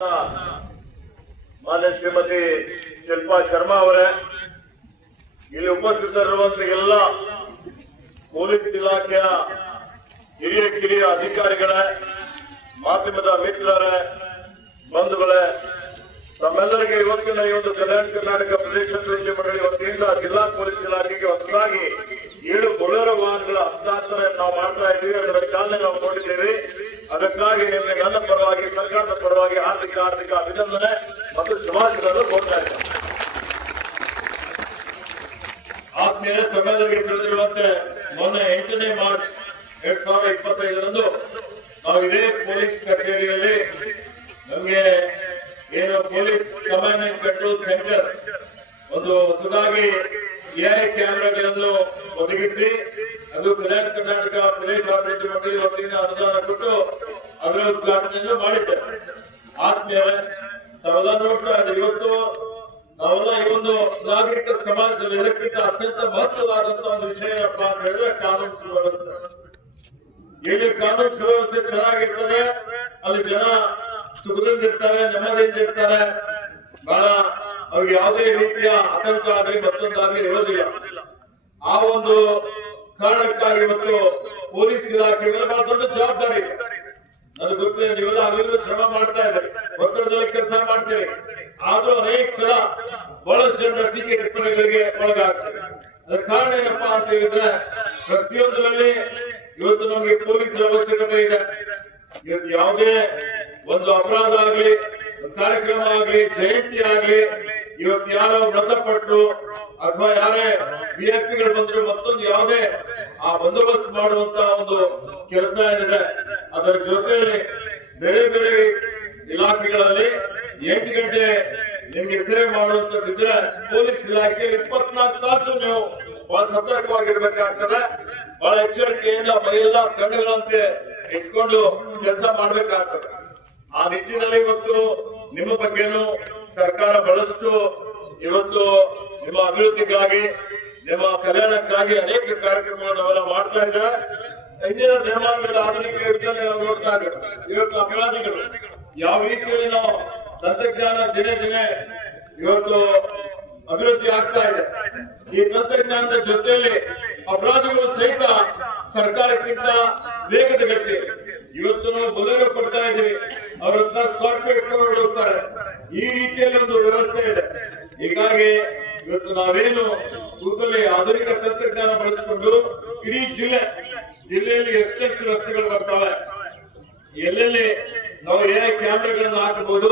ಮಾನ್ಯ ಶ್ರೀಮತಿ ಶಿಲ್ಪಾ ಶರ್ಮಾ ಅವರೇ, ಇಲ್ಲಿ ಉಪಸ್ಥಿತರಿರುವಂತಹ ಎಲ್ಲ ಪೊಲೀಸ್ ಇಲಾಖೆಯ ಹಿರಿಯ ಅಧಿಕಾರಿಗಳೇ, ಮಾಧ್ಯಮದ ಮಿತ್ರರೇ, ಬಂಧುಗಳೇ, ತಮ್ಮೆಲ್ಲರಿಗೆ ಇವತ್ತಿನ ಈ ಒಂದು ಕಲ್ಯಾಣ ಕರ್ನಾಟಕ ಪ್ರದೇಶ ಅಭಿವೃದ್ಧಿ ಮಂಡಳಿ ವತಿಯಿಂದ ಜಿಲ್ಲಾ ಪೊಲೀಸ್ ಇಲಾಖೆಗೆ ಹೊಸದಾಗಿ 7 ಬೊಲೆರೋ ವಾಹನಗಳ ಹಸ್ತಾಂತರ ನಾವು ಮಾಡ್ತಾ ಇದ್ದೀವಿ. ಅದರ ಚಾಲನೆ ನಾವು ಕೊಟ್ಟಿದ್ದೇವೆ. ಅದಕ್ಕಾಗಿ ನಿಮಗೆ ನನ್ನ ಪರವಾಗಿ, ಸರ್ಕಾರದ ಪರವಾಗಿ ಆರ್ಥಿಕ ಅಭಿನಂದನೆ ಮತ್ತು ಶುಭಾಶಯಗಳನ್ನು ಕೊಡ್ತಾ ಇದ್ದೇನೆ. ಆದ್ಮೇಲೆ ತಮ್ಮೆಲ್ಲರಿಗೆ ತಿಳಿದಿರುವಂತೆ ಮೊನ್ನೆ 8ನೇ ಮಾರ್ಚ್ 2025ರಂದು ನಾವು ಇದೇ ಪೊಲೀಸ್ ಕಚೇರಿಯಲ್ಲಿ ನಮಗೆ ಏನು police command and control centre ಒಂದು ಹೊಸದಾಗಿ AI ಕ್ಯಾಮೆರಾಗಳನ್ನು ಒದಗಿಸಿ ಅದು ಕಲ್ಯಾಣ ಕರ್ನಾಟಕ ಪ್ರದೇಶ ಅಭಿವೃದ್ಧಿ ಮಂಡಳಿ ವತಿಯಿಂದ ಅನುದಾನ ಕೊಟ್ಟು ಅದರ ಉದ್ಘಾಟನೆಯನ್ನು ಮಾಡಿದ್ದೇವೆ. ಆದ್ಮೇಲೆ ತಾವೆಲ್ಲ ನೋಡ್ತಾ ಇದ್ದೀವಿ, ಇವತ್ತು ನಾವೆಲ್ಲ ಈ ಒಂದು ನಾಗರಿಕ ಸಮಾಜದಲ್ಲಿ ಇದಕ್ಕಿಂತ ಅತ್ಯಂತ ಮಹತ್ವವಾದಂತಹ ಒಂದು ವಿಷಯ ಏನಪ್ಪಾ ಅಂತ ಹೇಳಿದ್ರೆ ಕಾನೂನು ಸುವ್ಯವಸ್ಥೆ. ಇಲ್ಲಿ ಕಾನೂನು ಸುವ್ಯವಸ್ಥೆ ಚೆನ್ನಾಗಿರ್ತದೆ, ಅಲ್ಲಿ ಜನ ಸುಖದಿಂದಿರ್ತಾರೆ, ನೆಮ್ಮದಿಯಿಂದಿರ್ತಾರೆ, ಬಹಳ ಅವ್ರಿಗೆ ಯಾವುದೇ ರೀತಿಯ ಆತಂಕ ಆಗಲಿ ಮತ್ತೊಂದಾಗಲಿ ಇರೋದಿಲ್ಲ. ಆ ಒಂದು ಕಾರಣಕ್ಕಾಗಿ ಇವತ್ತು ಪೊಲೀಸ್ ಇಲಾಖೆಗೆ ಬಹಳ ದೊಡ್ಡ ಜವಾಬ್ದಾರಿ ಇದೆ. ಅದು ಗೊತ್ತಿದೆ, ನೀವೆಲ್ಲ ಅಲ್ಲಿಗೂ ಶ್ರಮ ಮಾಡ್ತಾ ಇದ್ದಾರೆ, ಒತ್ತಡದಲ್ಲಿ ಕೆಲಸ ಮಾಡ್ತೀರಿ. ಆದ್ರೂ ಅನೇಕ ಸಲ ಬಹಳಷ್ಟು ಜನರ ಟೀಕೆ ಟಿಪ್ಪಣಿಗಳಿಗೆ ಒಳಗಾಗ್ತಾರೆ. ಅದರ ಕಾರಣ ಏನಪ್ಪಾ ಅಂತ ಹೇಳಿದ್ರೆ, ಪ್ರತಿಯೊಂದರಲ್ಲಿ ಇವತ್ತು ನಮಗೆ ಪೊಲೀಸರ ಅವಶ್ಯಕತೆ ಇದೆ. ಇವತ್ತು ಯಾವುದೇ ಒಂದು ಅಪರಾಧ ಆಗ್ಲಿ, ಕಾರ್ಯಕ್ರಮ ಆಗ್ಲಿ, ಜಯಂತಿ ಆಗ್ಲಿ, ಇವತ್ತು ಯಾರೋ ಮೃತಪಟ್ಟರು ಅಥವಾ ಯಾರೇ ವಿಐಪಿಗಳು ಬಂದ್ರು ಮತ್ತೊಂದು ಯಾವುದೇ ಆ ಬಂದೋಬಸ್ತ್ ಮಾಡುವಂತ ಒಂದು ಕೆಲಸ ಏನಿದೆ, ಅದರ ಜೊತೆಯಲ್ಲಿ ಬೇರೆ ಬೇರೆ ಇಲಾಖೆಗಳಲ್ಲಿ 8 ಗಂಟೆ ನಿಮ್ಗೆ ಸೇವೆ ಮಾಡುವಂತದ್ದಿದ್ರೆ ಪೊಲೀಸ್ ಇಲಾಖೆ 24 ತಾಸು ನೀವು ಬಹಳ ಸತರ್ಕವಾಗಿರ್ಬೇಕಾಗ್ತದೆ. ಬಹಳ ಎಚ್ಚರಿಕೆಯಿಂದ ಎಲ್ಲ ಕಣ್ಣುಗಳಂತೆ ಇಟ್ಕೊಂಡು ಕೆಲಸ ಮಾಡ್ಬೇಕಾಗ್ತದೆ. ಆ ನಿಟ್ಟಿನಲ್ಲಿ ಇವತ್ತು ನಿಮ್ಮ ಬಗ್ಗೆನೂ ಸರ್ಕಾರ ಬಹಳಷ್ಟು ಇವತ್ತು ನಿಮ್ಮ ಅಭಿವೃದ್ಧಿಗಾಗಿ, ನಿಮ್ಮ ಕಲ್ಯಾಣಕ್ಕಾಗಿ ಅನೇಕ ಕಾರ್ಯಕ್ರಮಗಳನ್ನು ನಾವೆಲ್ಲ ಮಾಡ್ತಾ ಇದ್ದಾರೆ. ಇಂದಿನ ದಿನಮಾನಗಳ ಆಧುನಿಕ ಯುಗದಲ್ಲಿ ನಾವು ನೋಡ್ತಾ ಇದ್ದೇವೆ, ಇವತ್ತು ಅಪರಾಧಿಗಳು ಯಾವ ರೀತಿಯಲ್ಲಿ ನಾವು ತಂತ್ರಜ್ಞಾನ ದಿನೇ ದಿನೇ ಇವತ್ತು ಅಭಿವೃದ್ಧಿ ಆಗ್ತಾ ಇದೆ. ಈ ತಂತ್ರಜ್ಞಾನದ ಜೊತೆಯಲ್ಲಿ ಅಪರಾಧಿಗಳು ಸಹಿತ ಸರ್ಕಾರಕ್ಕಿಂತ ವೇಗದ ಗತಿ. ಇವತ್ತು ನಾವು ಬೊಲೆರೋ ಕೊಡ್ತಾ ಇದ್ದೀವಿ, ಅವ್ರ ಹತ್ರ ಸ್ಕಾರ್ಪಿಯೋ ಇಟ್ಕೊಂಡು ಹೋಗ್ತಾರೆ. ಈ ರೀತಿಯಲ್ಲಿ ಒಂದು ವ್ಯವಸ್ಥೆ ಇದೆ. ಹೀಗಾಗಿ ಇವತ್ತು ನಾವೇನು ಕೂಡಲೇ ಆಧುನಿಕ ತಂತ್ರಜ್ಞಾನ ಬಳಸಿಕೊಂಡು ಇಡೀ ಜಿಲ್ಲೆಯಲ್ಲಿ ಎಷ್ಟೆಷ್ಟು ರಸ್ತೆಗಳು ಬರ್ತವೆ, ಎಲ್ಲೆಲ್ಲಿ ನಾವು AI ಕ್ಯಾಮೆರಾಗಳನ್ನು ಹಾಕಬಹುದು,